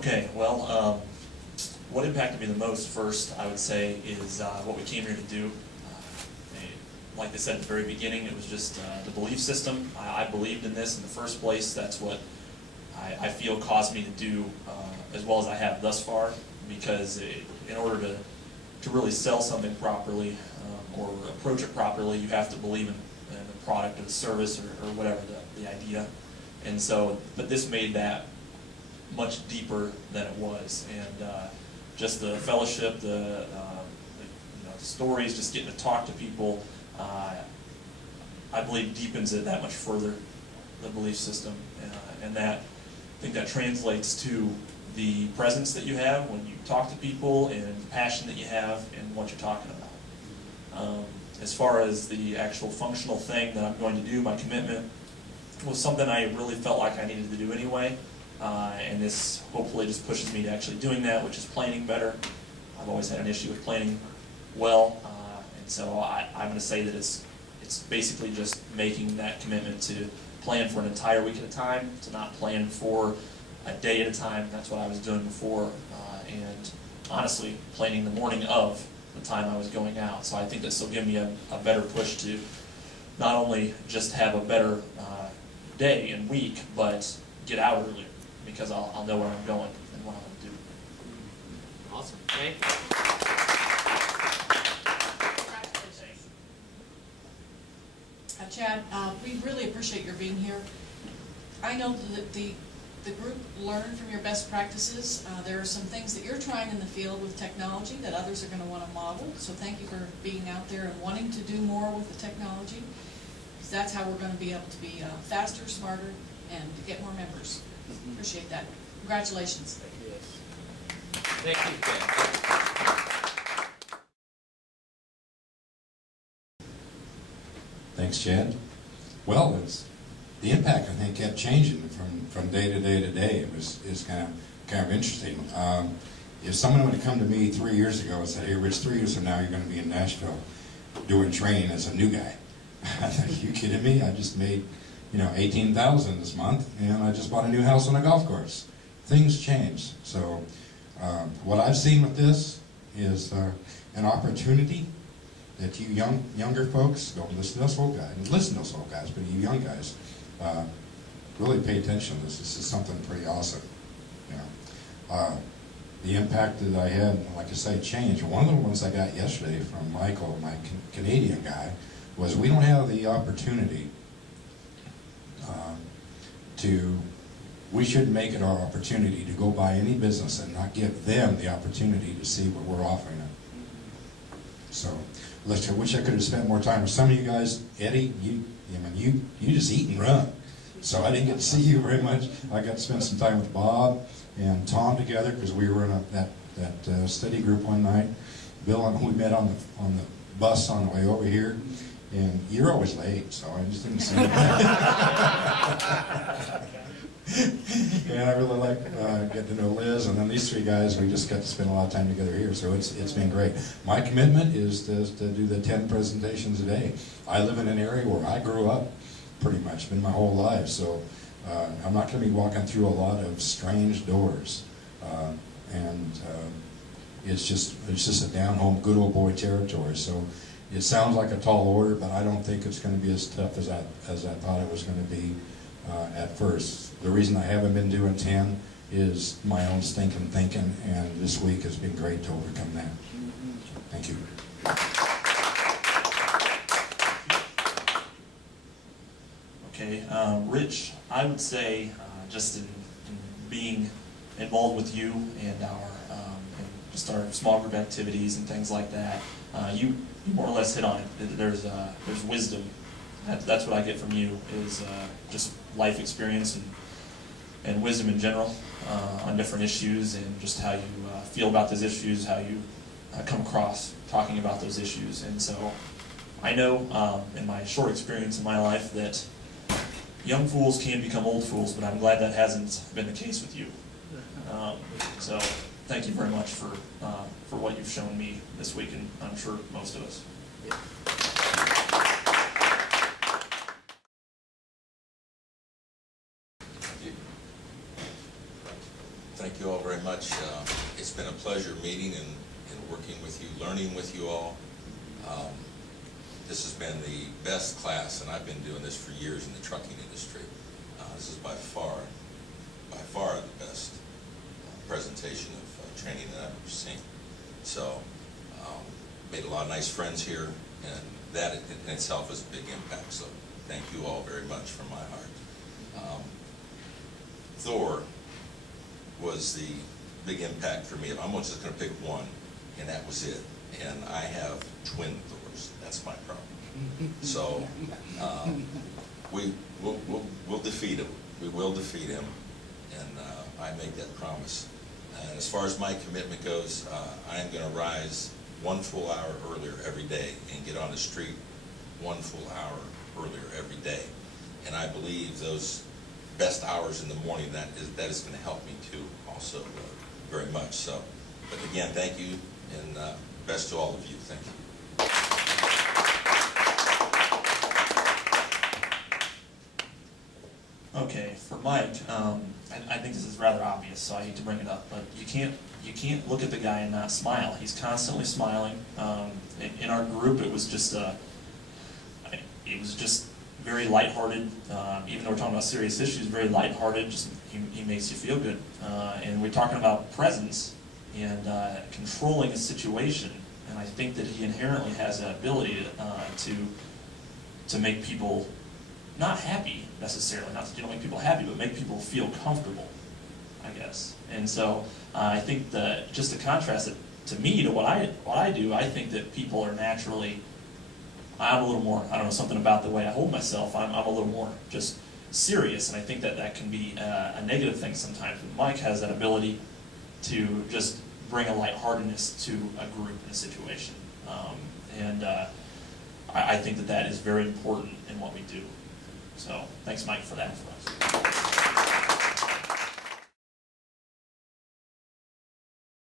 Okay, well, what impacted me the most first, I would say, is what we came here to do. Like I said at the very beginning, it was just the belief system. I believed in this in the first place. That's what I feel caused me to do as well as I have thus far, because in order to really sell something properly or approach it properly, you have to believe in the product or the service or whatever the idea. And so, but this made that much deeper than it was, and just the fellowship, the stories, just getting to talk to people, I believe deepens it that much further, the belief system, and that I think that translates to the presence that you have when you talk to people and the passion that you have in what you're talking about. As far as the actual functional thing that I'm going to do, my commitment was something I really felt like I needed to do anyway. And this hopefully just pushes me to actually doing that, which is planning better. I've always had an issue with planning well, and so I'm going to say that it's basically just making that commitment to plan for an entire week at a time, to not plan for a day at a time. That's what I was doing before, and honestly, planning the morning of the time I was going out. So I think this will give me a better push to not only just have a better day and week, but get out earlier, because I'll know where I'm going and what I'm going to do. Awesome. Thank you. Chad, we really appreciate your being here. I know that the group learned from your best practices. There are some things that you're trying in the field with technology that others are going to want to model. So thank you for being out there and wanting to do more with the technology, because that's how we're going to be able to be faster, smarter, and to get more members. Appreciate that. Congratulations. Thank you, Ken. Thanks, Chad. Well, the impact, I think, kept changing from day to day to day. It's kind of interesting. If someone would have come to me 3 years ago and said, "Hey, Rich, 3 years from now you're going to be in Nashville doing training as a new guy," I thought, "Are you kidding me? I just made, $18,000 this month, and I just bought a new house on a golf course." Things change. So, what I've seen with this is an opportunity that you younger folks, don't listen to us old guys, listen to us old guys, but you young guys, really pay attention to this. This is something pretty awesome. The impact that I had, like I say, changed. One of the ones I got yesterday from Michael, my Canadian guy, was we don't have the opportunity we should make it our opportunity to go by any business and not give them the opportunity to see what we're offering them. So, I wish I could have spent more time with some of you guys. Eddie, you just eat and run. So I didn't get to see you very much. I got to spend some time with Bob and Tom together, because we were in that study group one night. Bill and we met on the bus on the way over here, and you're always late, so I just didn't see you. And I really like getting to know Liz, and then these three guys, we just got to spend a lot of time together here, so it's been great. My commitment is to do the 10 presentations a day. I live in an area where I grew up, pretty much, been my whole life, so I'm not going to be walking through a lot of strange doors, and it's just a down-home, good old boy territory. So it sounds like a tall order, but I don't think it's going to be as tough as I thought it was going to be at first. The reason I haven't been doing 10 is my own stinking thinking, and this week has been great to overcome that. Thank you. Okay, Rich, I would say just in being involved with you and just our small group activities and things like that, you more or less hit on it. There's wisdom. That's what I get from you, is just life experience and wisdom in general on different issues, and just how you feel about those issues, how you come across talking about those issues. And so I know in my short experience in my life that young fools can become old fools, but I'm glad that hasn't been the case with you. So thank you very much for what you've shown me this week, and I'm sure most of us. Thank you all very very much. It's been a pleasure meeting and working with you, learning with you all. This has been the best class, and I've been doing this for years in the trucking industry. This is by far the best presentation of training that I've ever seen. So, made a lot of nice friends here, and that in itself is a big impact. So, thank you all very much from my heart. Thor was the big impact for me. I'm just going to pick one, and that was it. And I have twin Thors. That's my problem. So we'll defeat him. We will defeat him, and I make that promise. And as far as my commitment goes, I am going to rise 1 full hour earlier every day and get on the street 1 full hour earlier every day. And I believe those best hours in the morning, that is going to help me too, also very much. So, but again, thank you, and best to all of you. Thank you. Okay, for Mike, I think this is rather obvious, so I hate to bring it up, but you can't look at the guy and not smile. He's constantly smiling. In our group, it was just very lighthearted. Even though we're talking about serious issues, very lighthearted. Just he makes you feel good. And we're talking about presence and controlling a situation. And I think that he inherently has that ability to make people not happy necessarily, not to make people happy, but make people feel comfortable, I guess. And so I think that just to contrast it to me to what I do, I think that people are naturally, I'm a little more, I don't know, something about the way I hold myself, I'm a little more just serious, and I think that can be a negative thing sometimes. But Mike has that ability to just bring a lightheartedness to a group and a situation. I think that is very important in what we do. So thanks, Mike, for that for us.